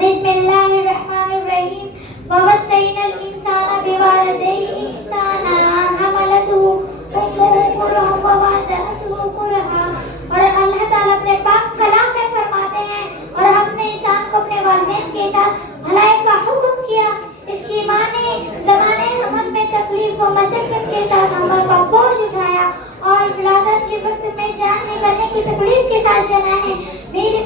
بسم اللہ الرحمن الرحیم ووصینا الانسان بوالدیہ احسانا حملته امہ کرہا ووضعته کرہا. اور اللہ تعالیٰ اپنے پاک کلام میں فرماتے ہیں اور ہم نے انسان کو اپنے والدین کے ساتھ بھلائی کا حکم کیا. اس کی ماں نے زمانے حمل میں تکلیف و مشقت کے ساتھ حمل کا بوجھ اٹھایا اور ولادت کے وقت میں جان نکلنے کی تکلیف کے ساتھ جنا ہے. میرے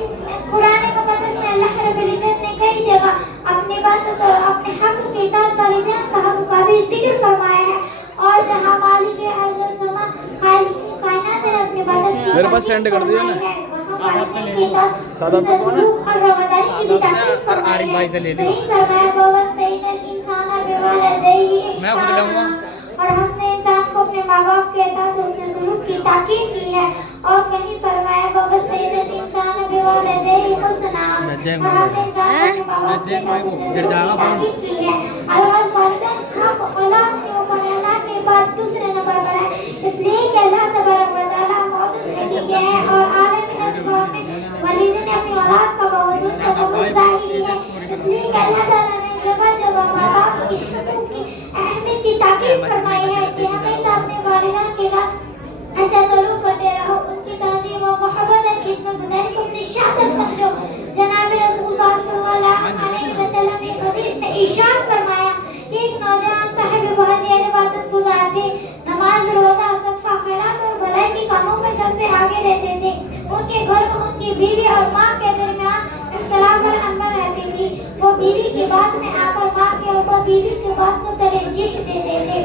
قرآن مقدس میں اللہ رب العزت نے کئی جگہ اپنی عبادت اور اپنے حق کے ساتھ والدین کا حق کا بھی ذکر فرمایا ہے. اور جہاں مالک اعظم زمان خالق کائنات نے اپنی عبادت کی میرے پاس سینڈ کر دیجیے نا. سادہ پکوان اور رواداری کی بھی تاکید فرمائی ہے. صحیح فرمایا ووصینا الانسان بوالدیہ میں خود لاؤں گا. اور ہم نے انسان کو اپنے ماں باپ کے ساتھ حسن سلوک کی تاکید کی ہے. اور کہیں فرمایا ووصینا الانسان بوالدیہ حسنا. اور ہم نے انسان کو اپنے ماں باپ کے ساتھ حسن سلوک کی تاکید کی ہے. اور والدین حق اولاد کے اوپر اللہ کے بعد دوسرے نمبر پر ہے. اس لیے کہ اللہ تبارک و تعالیٰ موجود حقیقی ہے اور عالم اسباب میں والدین نے اپنی اولاد کا باوجود تصور ظاہری ہے. اس لیے کہ اللہ تعالیٰ نے جگہ جگہ ماں باپ کی حقوق کی اہمیت کی تاکید فرمائی ہے کہ ہمیشہ اپنے والدین کے ساتھ اچھا سلوک کرتے رہو. ان کی تعظیم و محبت کی خدمت گزاری کو اپنی شہادت سمجھو. جناب رسول پاک صلی اللہ علیہ وسلم نے حدیث میں ارشاد فرمایا کہ ایک نوجوان صاحب بہت ہی عبادت گزار تھے. نماز روزہ صدقہ خیرات اور بھلائی کے کاموں میں سب سے آگے رہتے تھے. ان کے گھر میں ان کی بیوی اور ماں کے درمیان اختلاف اور انبن رہتی تھی. وہ بیوی کی بات میں آ کر ماں کے اوپر بیوی کی بات کو ترجیح دیتے تھے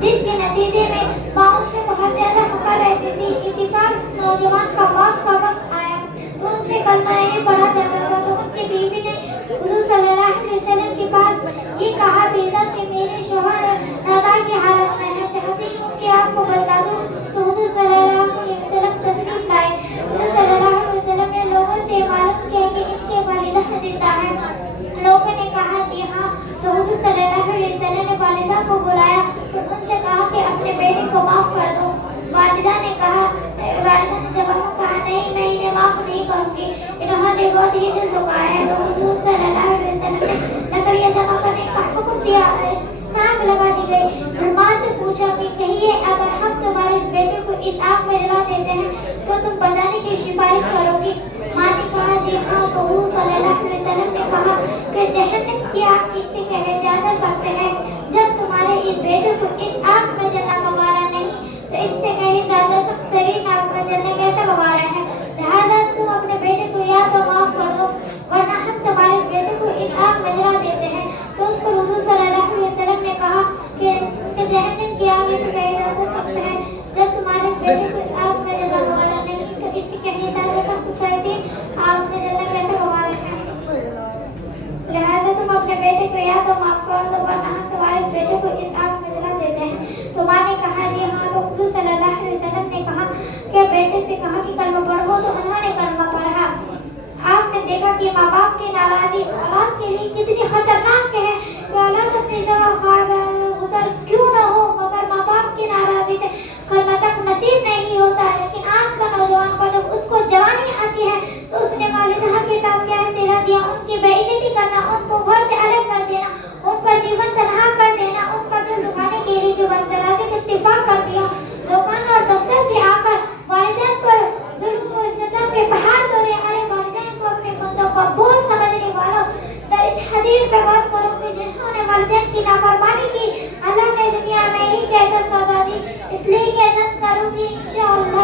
جس کے نتیجے میں ماں ان سے بہت زیادہ خفا رہتی تھی. اتفاق نوجوان کا موت کا وقت آیا تو ان سے کلمہ نہیں پڑھا جاتا تھا. تو ان کی بیوی نے حضور صلی اللہ علیہ وسلم کے پاس یہ کہا بیزت کہ میرے شوہر نادا کی حالت میں ہے, چاہتی ہوں کہ آپ کو بتا دوں. تو حضور صلی اللہ علیہ وسلم تشریف لائے. حضور صلی اللہ علیہ وسلم نے لوگوں سے معلوم کیا کہ ان کے والدہ زندہ ہے. لوگوں نے کہا جی ہاں. تو حضور صلی اللہ علیہ وسلم نے والدہ کو بلایا اور ان سے کہا کہ اپنے بیٹے کو معاف کر دو. والدہ نے جواب کہا نہیں, میں انہیں معاف نہیں کروں گی, انہوں نے بہت ہی دل دکھایا ہے. تو حضور صلی اللہ علیہ وسلم نے لکڑیاں جمع کرنے کا حکم دیا. آگ لگا دی گئی. پھر ماں سے پوچھا کہ کہیے اگر ہم تمہارے اس بیٹے کو اس آگ میں جلا دیتے ہیں تو تم بچانے کی سفارش کرو گی؟ ماں نے کہا جی ہاں. تو حضور صلی اللہ علیہ وسلم نے کہا کہ جہنم کی آگ اس سے کہے زیادہ سخت ہے. جب تمہارے اس بیٹے کو اس آگ میں جلنا گوارا نہیں تو اس سے کہیں زیادہ سخت ترین آگ میں جلنے کیسا گوارا ہے؟ لہٰذا تم اپنے بیٹے کو یا تو معاف کر دو ورنہ ہم تمہارے بیٹے کو اس آگ میں جلا دیتے ہیں. تو اس پر حضور صلی اللہ علیہ وسلم نے کہا کہ جہنم کی آگ اس سے کہیں زیادہ سخت ہے. جب تمہارے بیٹے کو اس آگ میں جلنا گوارا نہیں تو اس سے کہیں زیادہ سخت ترین آگ میں جلنا کیسا گوارا ہے؟ لہٰذا تم اپنے بیٹے کو یا تو معاف کر دو ورنہ ہم تمہارے بیٹے کو اس آگ میں جلا دیتے ہیں. تو ماں نے کہا جی ہاں. تو حضور صلی اللہ علیہ وسلم نے کہا کہ بیٹے سے کہا کہ کلمہ پڑھو. تو انہوں نے کلمہ پڑھا. آپ نے دیکھا کہ ماں باپ کی ناراضی اولاد کے لیے کتنی خطرناک ہے کہ اولاد اپنی جگہ خواب گزر کیوں نہ ہو مگر ماں باپ کی ناراضی سے کلمہ تک نصیب نہیں ہوتا. لیکن آج کا نوجوان کو جب اس کو جوانی آتی ہے تو اس نے والدہ کے ساتھ کیا سلا دیا, ان کی بے عزتی کرنا, ان کو گھر سے الگ کر دینا, ان پر جیون تنہا کر دینا, ان کا دل دکھانے کے لیے جو بندرازی سے اتفاق کر دیا. دکان اور دفتر سے آ کر والدین پر ظلم و ستم کے پہاڑ توڑے. ارے والدین کو اپنے بندوں کا بوجھ سمجھنے والوں, اس حدیث پہ غور کرو کہ جنہوں نے والدین کی نافرمانی کی اللہ نے دنیا میں ہی کیسا سزا دی. اس لیے کہ عزت کروں گی انشاءاللہ